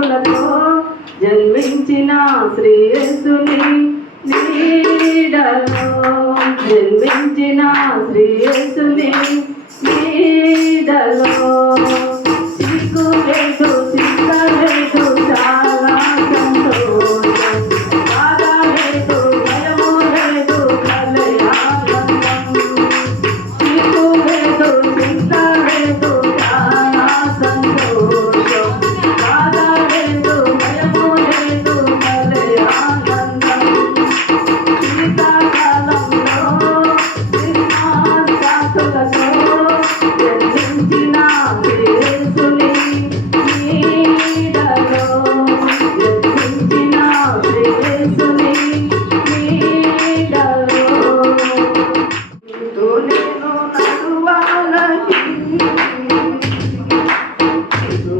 కాంతులతో జన్మించిన శ్రీయేసుని నీడలో జన్మించిన శ్రీయేసుని నీడలో సిగ్గు లేదు చింత లేదు చాలా సంతోషం బాధ లేదు భయము లేదు కలే ఆనందం సిగ్గు లేదు చింత లేదు చాలా సంతోషం బాధ లేదు భయము లేదు కలే ఆనందం శీతాకాలంలో కాంతులతో జన్మించిన యేసుని నీడలో జన్మించిన యేసుని నీడలో నీతో నేను నడువాలని నీతో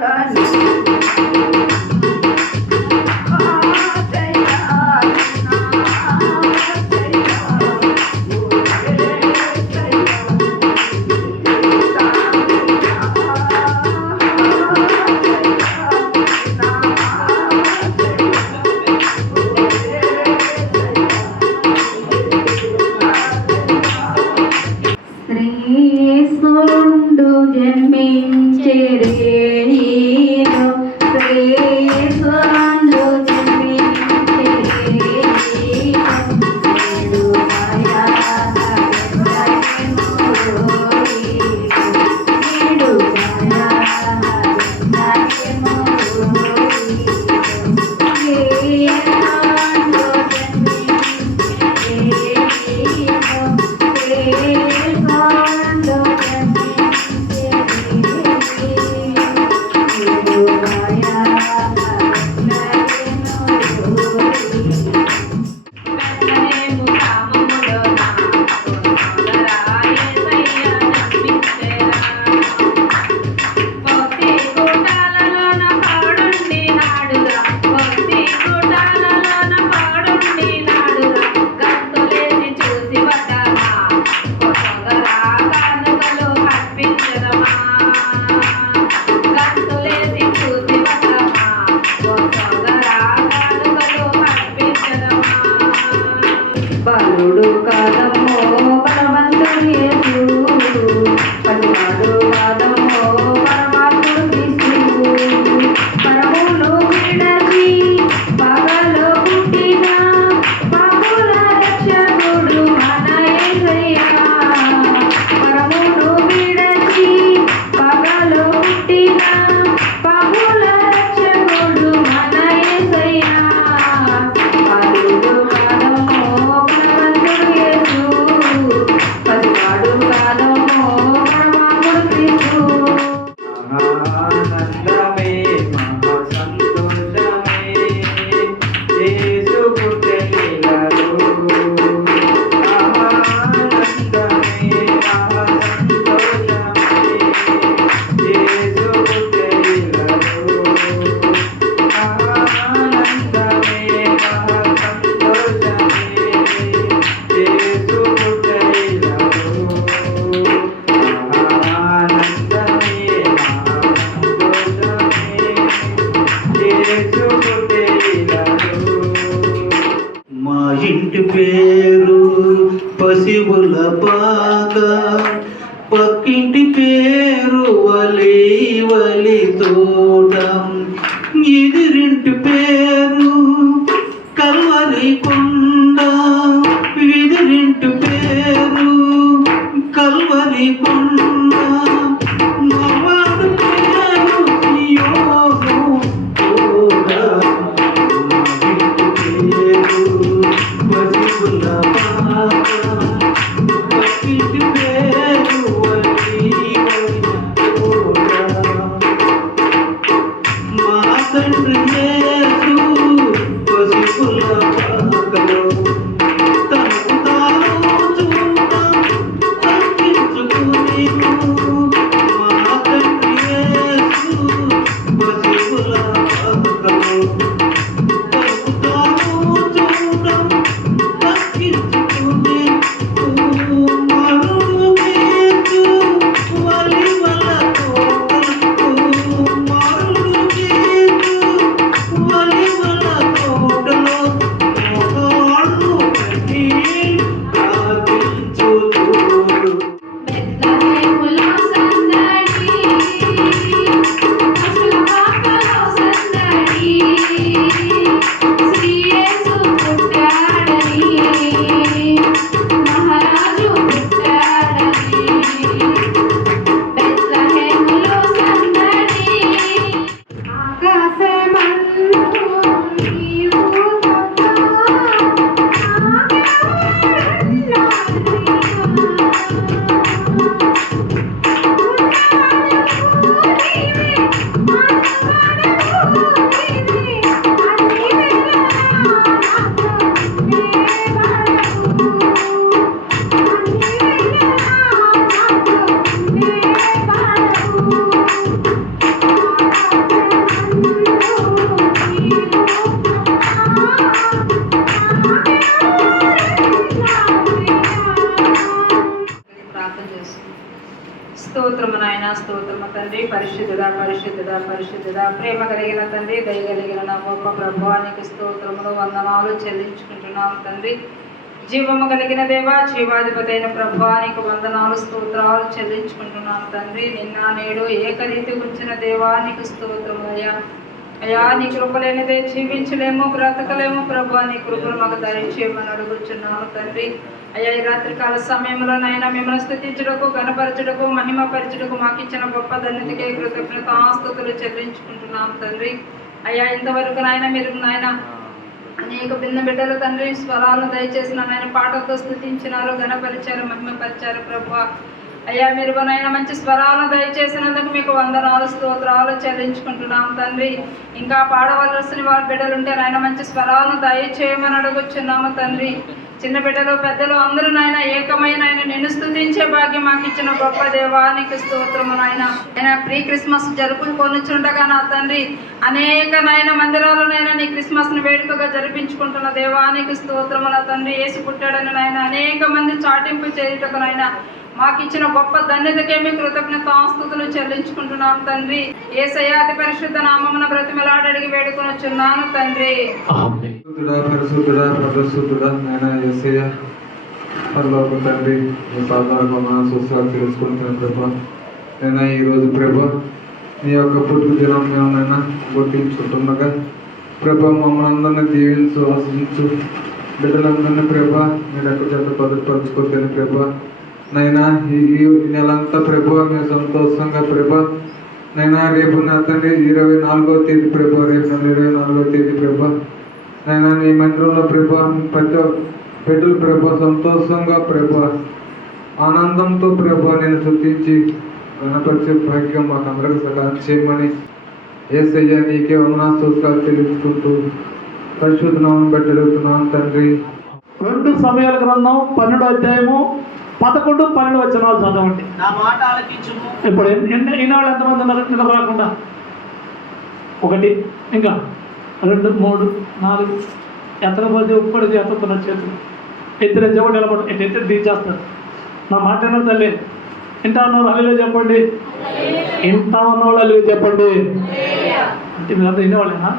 కలిసి ఉండాలని శ్రీయేసుండు జన్మించెరేను శ్రీయేసుండు జన్మించెరేను బలుడు కాదమ్మో బలవంతుడు యేసు పనివాడు కాదమ్మో పరమాత్ముడు క్రీస్తు పరములు విడచి పగలు పుట్టిన పాపుల రక్షకుడు మన యేసయ్యా పరములు విడచి పగలు పుట్టిన పాపుల రక్షకుడు మన యేసయ్యా బలుడు మా ఇంటి పేరు పసివుల పాక పక్కింటి పేరు వలి వలి తోట ఎదిరింటి పేరు కల్వరి కొండ ఎదిరింటి పేరు కల్వరి కొండ తండ్రి యేసు పసిపుల పాక పరిశుద్ధుడా పరిశుద్ధుడా పరిశుద్ధుడా, ప్రేమ కలిగిన తండ్రి, దయ కలిగిన నా గొప్ప ప్రభువానికి స్తోత్రములు వందనాలు చెల్లించుకుంటున్నాం తండ్రి. జీవము కలిగిన దేవా, జీవాధిపతి అయిన ప్రభువానికి వందనాలు స్తోత్రాలు చెల్లించుకుంటున్నాం తండ్రి. నిన్న నేడు ఏకరీతి ఉంచిన దేవానికి స్తోత్రములయ్యా. అయ్యా, నీ కృపలేనిదే జీవించలేము, బ్రతకలేము ప్రభా. నీ కృపలు మాకు దయచేయమని అడుగుచున్నాము తండ్రి. అయ్యా, ఈ రాత్రికాల సమయంలోనైనా మిమ్మల్ని స్తుతించుటకు, గణపరచుటకు, మహిమపరచుటకు మాకు ఇచ్చిన గొప్ప ధన్యతకే కృతజ్ఞతాస్తుతులు చెల్లించుకుంటున్నాం తండ్రి. అయ్యా, ఇంతవరకు నాయన మీరు నాయన అనేక భిన్న బిడ్డలు తండ్రి స్వరాలను దయచేసి నాయన పాటలతో స్తుతించినారు, గణపరిచారు, మహిమపరిచారు ప్రభా. అయ్యా, మీరు నాయన మంచి స్వరాలను దయచేసినందుకు మీకు వందనాలు స్తోత్రాలు చెల్లించుకుంటున్నాం తండ్రి. ఇంకా పాడవలసిన వారి బిడ్డలుంటే నాయన మంచి స్వరాలను దయచేయమని అడుగుచున్నాము తండ్రి. చిన్న బిడ్డలు పెద్దలు అందరూ నాయన ఏకమైన ఆయన నిన్ను స్తుతించే భాగ్యం మాకు ఇచ్చిన గొప్ప దేవానికి స్తోత్రము నాయన. ఆయన ప్రీ క్రిస్మస్ జరుపుకొనిచుండగా నా తండ్రి అనేక నాయన మందిరాలనైనా నీ క్రిస్మస్ ను వేడుకగా జరిపించుకుంటున్న దేవానికి స్తోత్రము నా తండ్రి. యేసు పుట్టాడని నాయన అనేక మంది చాటింపు చేయుటకు నాయన మాకు ఇచ్చిన గొప్ప ధన్యతకే మీ కృతజ్ఞతాస్తుతులు చెల్లించుకుంటున్నాం తండ్రి. యేసయ్య అతి పరిశుద్ధ నామమున బ్రతిమలాడడిగి వేడుకొనొచ్చున్నాను తండ్రి. పరిశుద్ధుడా ప్రశుద్ధుడా నాయన యేసయ్య, పరలోక తండ్రి, మీ పాదాలకు సుస్వాగతం తెలుసుకుంటున్న ప్రభా. నేను ఈరోజు ప్రభా నీ యొక్క పుట్టు దినం మేమైనా గుర్తించుకుంటుండగా ప్రభా మమ్మల్ని అందరినీ దీవించు, ఆశించు. బిడ్డలందరినీ ప్రభా మీరు ఎక్కడ చెత్త భద్రపరుచుకోలేని ప్రభా. నైనా ఈ నెలంతా ప్రభా మేము సంతోషంగా ప్రభా. నైనా రేపు నా తండ్రి 24వ తేదీ ప్రభా, రేపు 24వ తేదీ ప్రభా నైనా నీ మందిరంలో ప్రభా ప్రతి బిడ్డలు ప్రభా సంతోషంగా ప్రభా ఆనందంతో ప్రభా నేను స్తుతించి గణపరిచే భాగ్యం మాకు అందరికీ సహాయం చేయమని యేసయ్య నీకే వందనాలు స్తోత్రాలు చెల్లించుకుంటూ పరిశుద్ధ నామమును బట్టి అడుగుతున్నాను తండ్రి. 2 సమయాల గ్రంథం 12వ అధ్యాయము 11, 12 వచనాలు చదవండి. నా మాట ఆలకించుము. ఇప్పుడు ఈనాడు ఎంతమంది ఉన్నారు నిద్ర రాకుండా? 1, ఇంకా 2, 3, 4 ఎత్తకపోతే ఒక్కడిది ఎత్తుతున్న చేతులు ఎత్తిన చెవుడు నిలబడు, ఎత్తి దించేస్తారు. నా మాట ఏమో తల్లి ఇంటా ఉన్నవాళ్ళు అల్లిలో చెప్పండి, ఇంటా ఉన్నవాళ్ళు అల్లిలో చెప్పండి. అంటే మీరంతా వినేవాళ్ళేనా?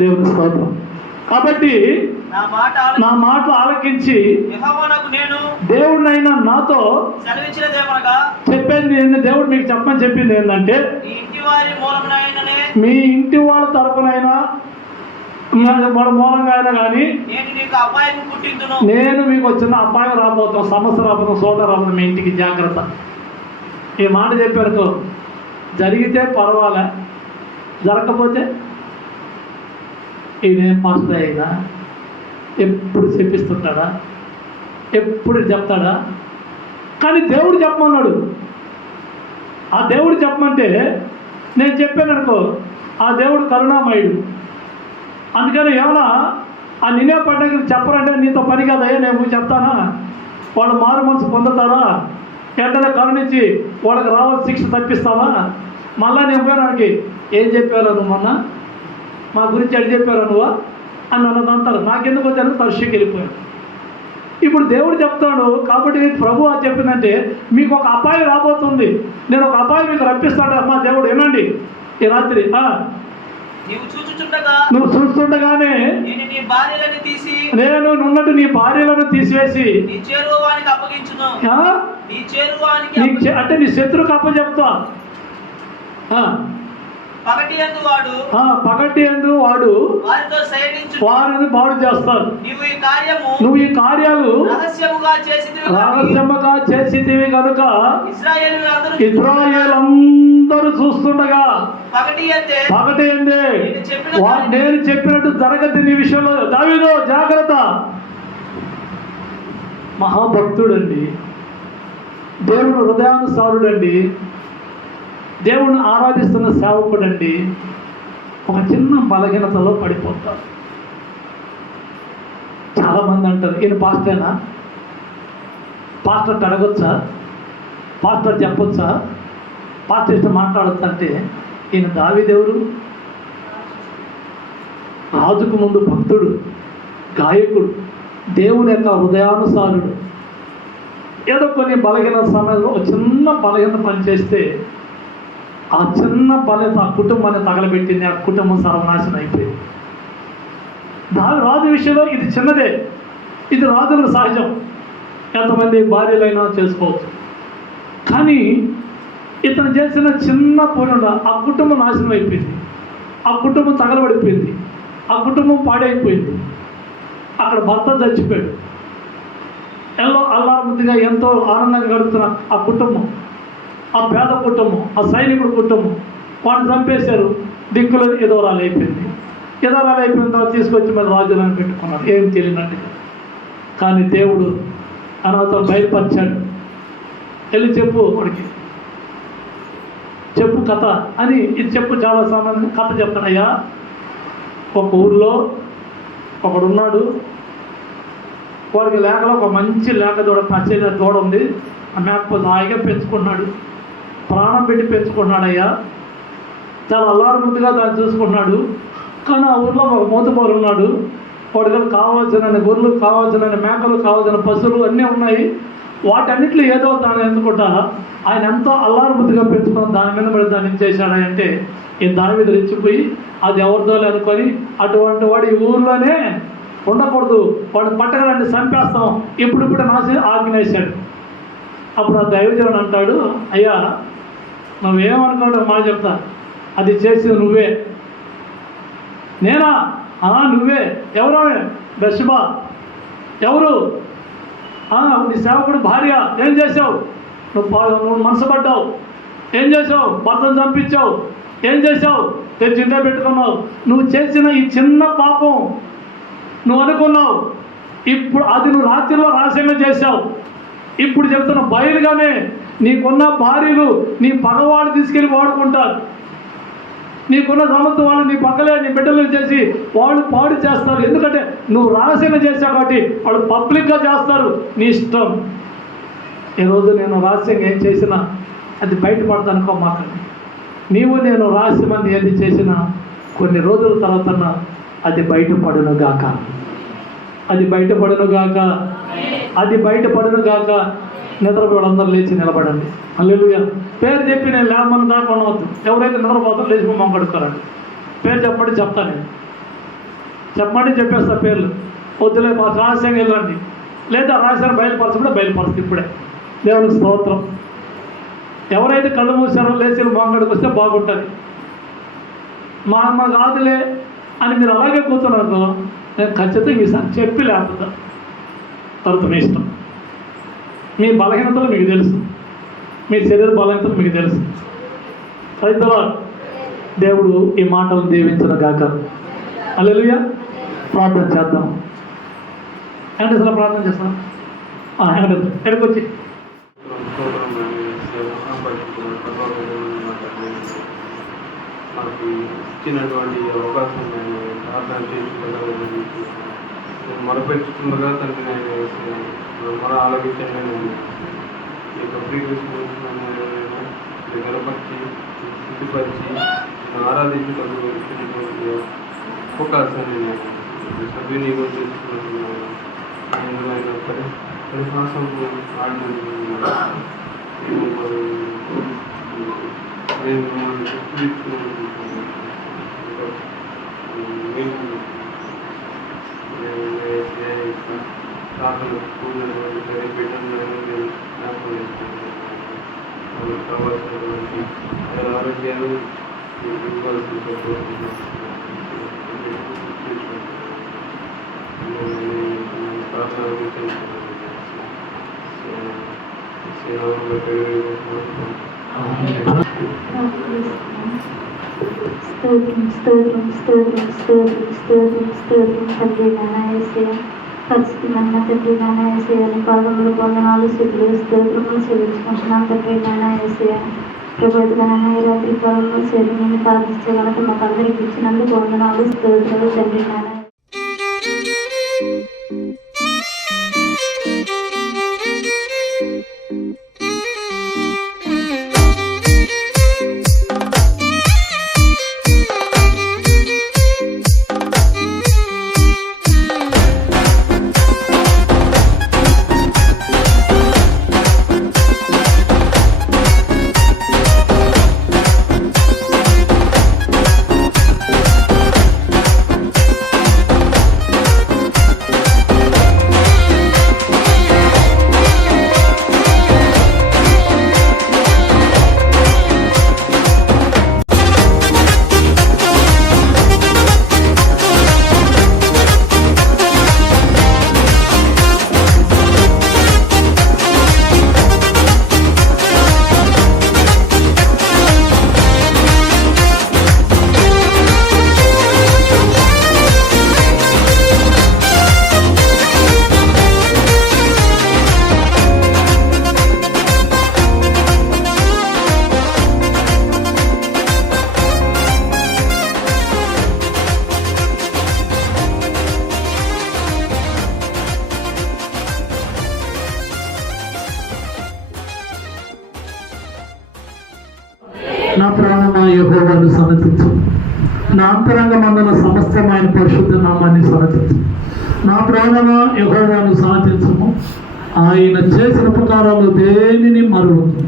దేవుని స్తోత్రం. కాబట్టి నా మాటలు ఆలకించి దేవుడినైనా నాతో చెప్పేది దేవుడు మీకు చెప్పని చెప్పింది ఏంటంటే, మీ ఇంటి వాళ్ళ తరపునైనా వాళ్ళ మూలంగా అయినా కానీ నేను మీకు వచ్చిన అపాయం రాబోతాం, సమస్య రాబోతాం, సోదరు రాబోతాం, మీ ఇంటికి జాగ్రత్త. ఈ మాట చెప్పారు. జరిగితే పర్వాలే, జరగకపోతే ఈయనేం పాస్టర్ అయినా ఎప్పుడు చెప్పిస్తుంటాడా, ఎప్పుడు చెప్తాడా? కానీ దేవుడు చెప్పమన్నాడు. ఆ దేవుడు చెప్పమంటే నేను చెప్పాను అనుకో, ఆ దేవుడు కరుణామయుడు. అందుకని ఏమన్నా ఆ నినే పండుగ చెప్పరంటే నీతో పని కాదయ్యా, నేను చెప్తానా? వాళ్ళు మారు మనసు పొందుతారా? వెంటనే కరుణించి వాళ్ళకి రావాల్సిన శిక్ష తప్పిస్తావా? మళ్ళా నేను పోయినానికి ఏం చెప్పారు నువ్వు మొన్న మా గురించి అడి చెప్పారు నువ్వా అని నన్ను అంటారు. నాకెందుకు వచ్చాను పరిస్థితికి వెళ్ళిపోయాను. ఇప్పుడు దేవుడు చెప్తాడు కాబట్టి ప్రభు అని చెప్పిందంటే మీకు ఒక అపాయం రాబోతుంది, నేను ఒక అపాయం మీకు రప్పిస్తాడు. అమ్మా దేవుడు వినండి, ఈ రాత్రి నువ్వు చూస్తుండగానే నేను నున్నట్టు నీ భార్యలను తీసివేసి అంటే నీ శత్రువుకి అప్పచెప్తా. పగటి యందు వాడు వారిని పాడు చేస్తారు. నువ్వు ఈ కార్యాలు రహస్యముగా చేసితివి కనుక ఇశ్రాయేలు చూస్తుండగా పగటి యందే నేను చెప్పినట్టు జరగదు నీ విషయంలో. దావీదు జాగ్రత్త. మహాభక్తుడండి, దేవుడు హృదయానుసారుడండి, దేవుణ్ణి ఆరాధిస్తున్న సేవకుడండి. ఒక చిన్న బలహీనతలో పడిపోతారు. చాలామంది అంటారు ఈయన పాస్టరేనా, పాస్టర్ అడగొచ్చా, పాస్టర్ చెప్పొచ్చా, పాస్టర్ ఇష్టం మాట్లాడొచ్చు అంటే ఈయన దావీదెవరు? రాజుకు ముందు భక్తుడు, గాయకుడు, దేవుని యొక్క హృదయానుసారుడు. ఏదో కొన్ని బలహీన సమయంలో చిన్న బలహీన పని చేస్తే ఆ చిన్న బలత ఆ కుటుంబాన్ని తగలబెట్టింది, ఆ కుటుంబం సర్వనాశనం అయిపోయింది. రాజు విషయంలో ఇది చిన్నదే, ఇది రాజులకు సహజం, ఎంతమంది భార్యలైనా చేసుకోవచ్చు. కానీ ఇతను చేసిన చిన్న పోయిన ఆ కుటుంబం నాశనం అయిపోయింది, ఆ కుటుంబం తగలబడిపోయింది, ఆ కుటుంబం పాడైపోయింది. అక్కడ భర్త చచ్చిపోయాడు. అల్లారముద్దుగా ఎంతో ఆనందంగా గడుపుతున్న ఆ కుటుంబం, ఆ పేద కుటుంబం, ఆ సైనికుడు కుటుంబం, వాడిని చంపేశారు. దిక్కులు ఎదవరాలు అయిపోయింది. ఎదవరాలు అయిపోయిన తర్వాత తీసుకొచ్చి మరి రాజులను పెట్టుకున్నాడు, ఏం తెలియనట్టుగా. కానీ దేవుడు అనాథం బయలుపరిచాడు. వెళ్ళి చెప్పు వాడికి, చెప్పు కథ అని. ఇది చెప్పు, చాలా సామాన్య కథ చెప్తానయ్యా. ఒక ఊర్లో ఒకడున్నాడు, వాడికి లేకలో ఒక మంచి లేక దూడ, పచ్చైన దూడ ఉంది. ఆ మేకపోతే హాయిగా పెంచుకున్నాడు, ప్రాణం పెట్టి పెంచుకున్నాడయ్యా. చాలా అల్లారముద్దుగా దాన్ని చూసుకున్నాడు. కానీ ఆ ఊర్లో ఒక మోతుబారు ఉన్నాడు. వాడికి కావాల్సిన గొర్రెలు, కావాల్సిన మేకలు, కావాల్సిన పశువులు అన్నీ ఉన్నాయి. వాటన్నిటిలో ఏదో తాను ఎందుకుంటా ఆయన ఎంతో అల్లారముద్దుగా పెంచుకున్న దాని మీద పడి దాన్ని చేశాడంటే ఈ దాని మీద రెచ్చిపోయి అది ఎవరిదో అనుకొని అటువంటి వాడు ఈ ఊర్లోనే ఉండకూడదు, వాడు పట్టగలండి, చంపేస్తాం, ఇప్పుడు నాసి ఆజ్ఞేశాడు. అప్పుడు ఆ దైవజనుడు అంటాడు, అయ్యా నువ్వేమనుకోవడం మాట చెప్తా, అది చేసింది నువ్వే. నేనా? నువ్వే. ఎవరో? బెషబా. ఎవరు? నీ సేవకుడు భార్య. ఏం చేసావు? నువ్వు మనసు పడ్డావు. ఏం చేసావు? భర్తను చంపించావు. ఏం చేసావు? తెచ్చింటే పెట్టుకున్నావు. నువ్వు చేసిన ఈ చిన్న పాపం నువ్వు అనుకున్నావు, ఇప్పుడు అది నువ్వు రాత్రిలో రహస్యంగా చేశావు. ఇప్పుడు చెప్తున్న బయలుగానే నీకున్న భార్యలు నీ పగవాళ్ళు తీసుకెళ్ళి వాడుకుంటారు. నీకున్న సమస్త వాళ్ళు నీ పక్కలే నీ బిడ్డలు చేసి వాళ్ళు పాడు చేస్తారు. ఎందుకంటే నువ్వు రహస్యంగా చేసావు కాబట్టి వాళ్ళు పబ్లిక్గా చేస్తారు. నీ ఇష్టం. ఈరోజు నేను రహస్యంగా ఏం చేసినా అది బయటపడతా అనుకో మాకండి. నీవు నేను రహస్యమంది ఏది చేసినా కొన్ని రోజుల తర్వాత అది బయటపడును గాక, అది బయటపడును గాక, అది బయటపడును గాక. నిద్రపోవడందరూ లేచి నిలబడండి. హల్లెలూయా. పేరు చెప్పి నేను లేమని దాకా ఉండవద్దు. ఎవరైతే నిద్రపోతారో లేచి మొహం కడుక్కోరండి. పేరు చెప్పండి, చెప్తాను నేను. చెప్పండి, చెప్పేస్తా పేర్లు. వద్దులే మా రహస్యంగా వెళ్ళండి. లేదా రహస్యాన్ని బయలుపరచకుండా బయలుపరుస్తుంది ఇప్పుడే. దేవునికి స్తోత్రం. ఎవరైతే కళ్ళు మూసారో లేచి మొహం కడుకొస్తే బాగుంటుంది. మా అమ్మ కాదులే అని మీరు అలాగే కూర్చున్నారు, నేను ఖచ్చితంగా ఈసారి చెప్పి లేకపోతా. తర్వాత మీ ఇష్టం. మీ బలహీనతలు మీకు తెలుసు, మీ శరీర బలహీనతలు మీకు తెలుసు. రైతుల దేవుడు ఈ మాటలు దీవించిన గాక. హల్లెలూయా. ప్రార్థన చేద్దాం. వెంకటేశ్వర ప్రార్థన చేస్తాం. వెంకటేశ్వర ఎక్కడికి వచ్చి మాకు ఇచ్చినటువంటి అవకాశం నేను ప్రార్థన చేసుకోగలను. మొరపెట్టుకుండగా తండ్రి నేను మొర ఆలోచించండి. నేను ఈ యొక్క ప్రీక్రిస్మస్ గనపరిచి శుద్ధిపరిచి ఆరాధించగలను ఇచ్చినటువంటి అవకాశాన్ని నేను సద్వినియోగం చేసుకుంటున్నాను. ఆయన పరిహాసం ఆడినందుకు నేను ప్రార్థన పూర్ణటువంటి బిడ్డలను జ్ఞాపకం చేసుకుంటున్నాను. కావాల్సినటువంటి ఆరోగ్యాలు పరిస్థితిమన్న తండ్రి నాన్న యేసయ్యని పాదములు వందనాలు స్థుతులు స్తోత్రములు చెల్లించుకుంటున్నాం తండ్రి నాన్న యేసయ్య. ప్రభుత్వ నాన్న ఈ రాత్రి కాలంలో శరీరాన్ని ప్రార్థించే కనుక మాకు అందరికి ఇచ్చినందుకు వందనాలు స్తోత్రాలు తండ్రి నాన్న. నా ప్రాణమా యెహోవాను సన్నతించు, నా అంతరంగమందున సమస్తమైన పరిశుద్ధ నామాన్ని సన్నతించు. నా ప్రాణమా యెహోవాను సన్నతించుము, ఆయన చేసిన ఉపకారాలు దేనిని మరువద్దు.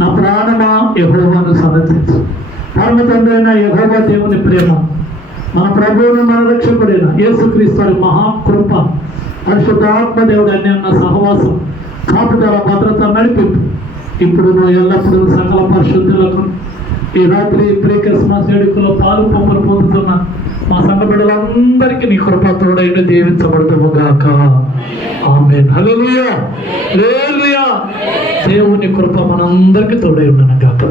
నా ప్రాణమా యెహోవాను సన్నతించు. పరమ తండ్రి అయిన యెహోవా దేవుని ప్రేమ, మన ప్రభువును మన రక్షకుడైన యేసుక్రీస్తు వారి మహాకృప, పరిశుద్ధాత్మ దేవుడు అన్యోన్య సహవాసం, కాపుదల, భద్రత, నడిపింపు ఇప్పుడు నువ్వు ఎల్లప్పుడూ సకల పరిశుద్ధులకు ఈ రాత్రి ప్రీ క్రిస్మస్ వేడుకలో పాలు పంపులు పొందుతున్న మా సంఘ బిడ్డలందరికీ నీ కృప తోడైన దీవించబడతాము గాక. ఆమేన్. హల్లెలూయా. హల్లెలూయా. దేవుని కృప మనందరికీ తోడై ఉండను గాక.